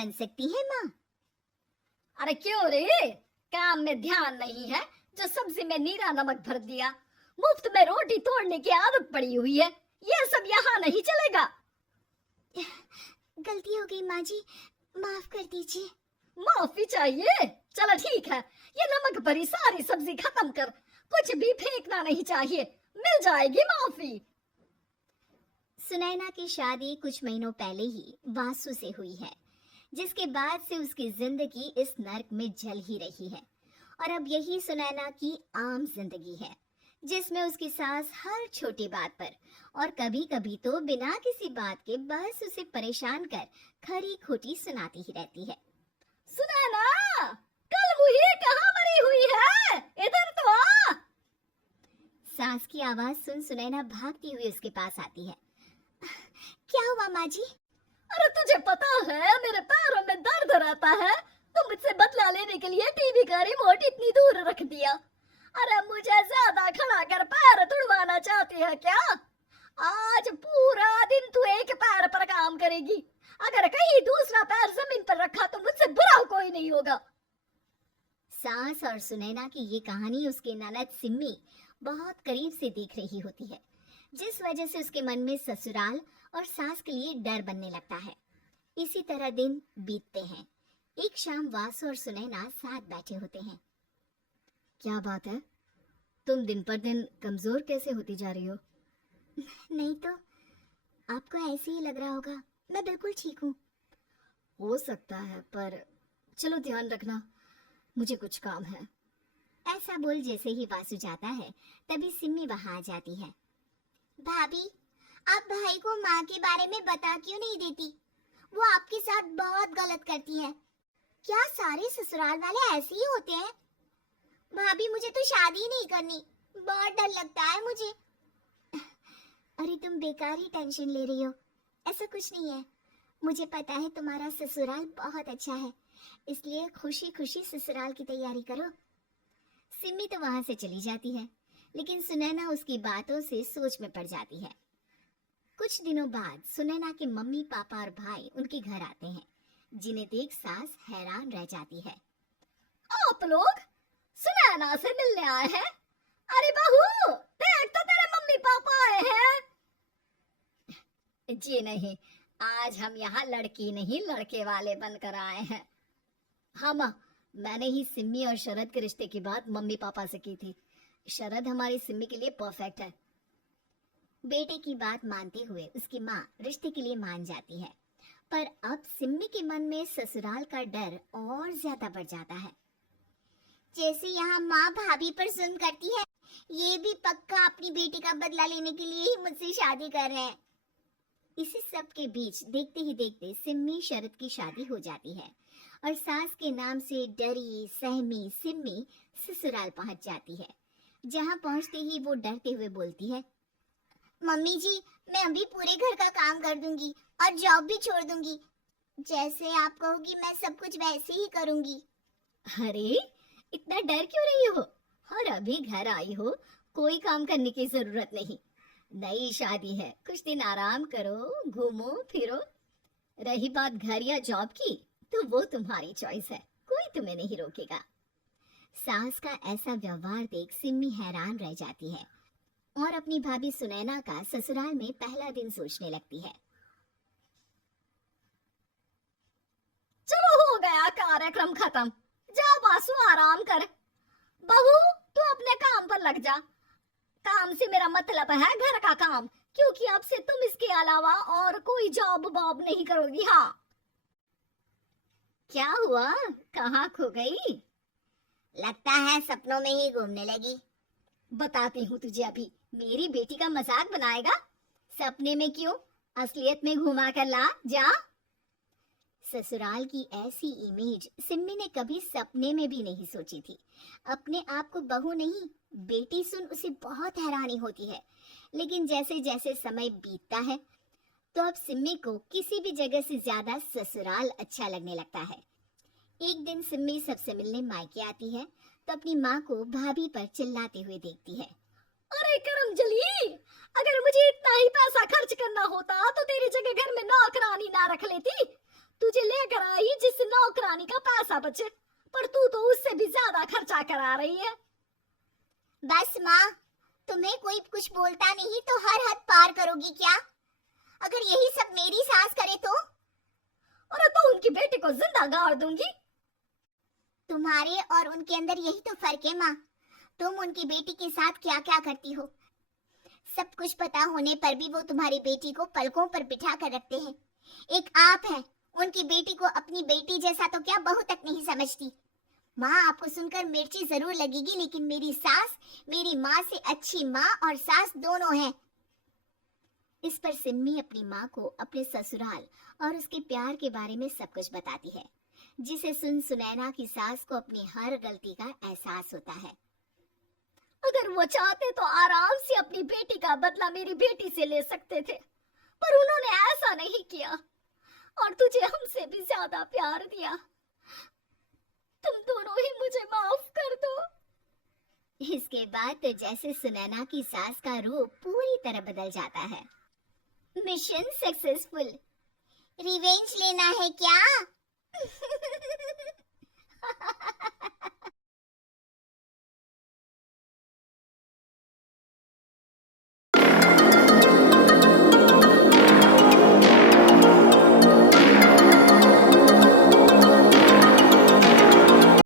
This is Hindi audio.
बन सकती हैं माँ। अरे क्यों रे, काम में ध्यान नहीं है जो सब्जी में नीरा नमक भर दिया। मुफ्त में रोटी तोड़ने की आदत पड़ी हुई है, ये सब यहाँ नहीं चलेगा। गलती हो गई माँ जी, माफ कर दीजिए। माफी चाहिए? चलो ठीक है, ये नमक भरी सारी सब्जी खत्म कर, कुछ भी फेंकना नहीं चाहिए, मिल जाएगी माफी। सुनैना की शादी कुछ महीनों पहले ही वासु से हुई है, जिसके बाद से उसकी जिंदगी इस नर्क में जल ही रही है। और अब यही सुनैना की आम जिंदगी है, जिसमें उसकी सास हर छोटी बात पर और कभी कभी तो बिना किसी बात के बस उसे परेशान कर खरी खोटी सुनाती ही रहती है। सुनैना, कल मुही कहाँ मरी हुई है, इधर तो आ। सास की आवाज सुन सुनैना भागती हुई उसके पास आती है। क्या हुआ माँ जी? अरे तुझे पता है मेरे पैरों में दर्द रहता है, तो मुझसे बदला लेने के लिए टीवी का रिमोट इतनी दूर रख दिया। अरे मुझे ज्यादा खड़ा कर पैर तुड़वाना चाहती है क्या? आज पूरा दिन तू एक पैर पर काम करेगी, अगर कहीं दूसरा पैर जमीन पर रखा तो मुझसे बुरा कोई नहीं होगा। सास और सुनैना की ये कहानी उसके ननद सिम्मी बहुत करीब से देख रही होती है, जिस वजह से उसके मन में ससुराल और सास के लिए डर बनने लगता है। इसी तरह दिन बीतते हैं। एक शाम वासु और सुनैना साथ बैठे होते हैं। क्या बात है, तुम दिन पर दिन कमजोर कैसे होती जा रही हो? नहीं तो, आपको ऐसे ही लग रहा होगा, मैं बिल्कुल ठीक हूँ। हो सकता है, पर चलो ध्यान रखना, मुझे कुछ काम है। ऐसा बोल जैसे ही वासु जाता है, तभी सिम्मी वहां आ जाती है। भाभी, आप भाई को माँ के बारे में बता क्यों नहीं देती? वो आपके साथ बहुत गलत करती है। क्या सारे ससुराल वाले ऐसे ही होते हैं? भाभी, मुझे तो शादी नहीं करनी, बहुत डर लगता है मुझे। अरे तुम बेकार ही टेंशन ले रही हो, ऐसा कुछ नहीं है। मुझे पता है तुम्हारा ससुराल बहुत अच्छा है, इसलिए खुशी खुशी ससुराल की तैयारी करो। सिम्मी तो वहां से चली जाती है, लेकिन सुनैना उसकी बातों से सोच में पड़ जाती है। कुछ दिनों बाद सुनैना के मम्मी पापा और भाई उनके घर आते हैं, जिन्हें देख सास हैरान रह जाती है। आप लोग सुनैना से मिलने आए हैं? अरे बहू, देख तो तेरे मम्मी पापा आए हैं। जी नहीं, आज हम यहाँ लड़की नहीं लड़के वाले बनकर आए हैं। हाँ माँ, मैंने ही सिम्मी और शरद के रिश्ते की बात मम्मी पापा से की थी। शरद हमारी सिम्मी के लिए परफेक्ट है। बेटे की बात मानते हुए उसकी माँ रिश्ते के लिए मान जाती है, पर अब सिम्मी के मन में ससुराल का डर और ज्यादा बढ़ जाता है। जैसे यहाँ माँ भाभी पर जुल्म करती है, ये भी पक्का अपनी बेटी का बदला लेने के लिए ही मुझसे शादी कर रहे हैं। इसी सब के बीच देखते ही देखते सिम्मी शरद की शादी हो जाती है और सास के नाम से डरी सहमी सिम्मी ससुराल पहुंच जाती है। जहां पहुंचते ही वो डरते हुए बोलती है, मम्मी जी, मैं अभी पूरे घर का काम कर दूंगी और जॉब भी छोड़ दूंगी। जैसे आप कहोगी मैं सब कुछ वैसे ही करूंगी। अरे इतना डर क्यों रही हो? और अभी घर आई हो, कोई काम करने की जरूरत नहीं। नई शादी है, कुछ दिन आराम करो, घूमो फिरो। रही बात घर या जॉब की, तो वो तुम्हारी चॉइस है, कोई तुम्हें नहीं रोकेगा। सास का ऐसा व्यवहार देख सिम्मी हैरान रह जाती है और अपनी भाभी सुनैना का ससुराल में पहला दिन सोचने लगती है। चलो हो गया कार्यक्रम खत्म, जा वासु आराम कर। बहू, तू अपने काम पर लग जा। काम से मेरा मतलब है घर का काम, क्योंकि अब से तुम इसके अलावा और कोई जॉब वॉब नहीं करोगी। हाँ। क्या हुआ, कहाँ खो गई? लगता है सपनों में ही घूमने लगी। बताती हूँ तुझे अभी। मेरी बेटी का मजाक बनाएगा? सपने में क्यों, असलियत में घुमा कर ला, जा। ससुराल की ऐसी इमेज सिम्मी ने कभी सपने में भी नहीं सोची थी। अपने आप को बहू नहीं, बेटी सुन उसे बहुत हैरानी होती है। लेकिन जैसे जैसे समय बीतता है, तो अब सिम्मी को किसी भी जगह से ज्यादा ससुराल अच्छा लगने लगता है। एक दिन सिम्मी सबसे मिलने मायके आती है, तो अपनी माँ को भाभी पर चिल्लाते हुए देखती है। अरे करमजली, अगर मुझे इतना ही पैसा खर्च करना होता तो तेरी जगह घर में नौकरानी ना रख लेती। तुझे लेकर आई जिससे नौकरानी का पैसा बचे, पर तू तो उससे भी ज्यादा खर्चा करा रही है। बस माँ, तुम्हें कोई कुछ बोलता नहीं तो हर हद पार करोगी क्या? अगर यही सब मेरी सास करे तो? और तो उनकी बेटी को जिंदा गाड़ दूंगी। तुम्हारे और उनके अंदर यही तो फर्क है माँ। तुम उनकी बेटी के साथ क्या क्या करती हो, सब कुछ पता होने पर भी वो तुम्हारी बेटी को पलकों पर बिठा कर रखते हैं। एक आप है, उनकी बेटी को अपनी बेटी जैसा तो क्या बहू तक नहीं समझती। माँ, आपको सुनकर मिर्ची जरूर लगेगी, लेकिन मेरी सास मेरी माँ से अच्छी माँ और सास दोनों हैं। इस पर सिम्मी अपनी माँ को अपने ससुराल और उसके प्यार के बारे में सब कुछ बताती है, जिसे सुन सुनैना की सास को अपनी हर गलती का एहसास होता है। अगर वो चाहते तो आराम से अपनी बेटी का बदला मेरी बेटी से ले सकते थे, पर उन्होंने ऐसा नहीं किया और तुझे हमसे भी ज्यादा प्यार दिया। तुम दोनों ही मुझे माफ कर दो। इसके बाद तो जैसे सुनैना की सास का रूप पूरी तरह बदल जाता है। Mission successful. रिवेंज लेना है क्या?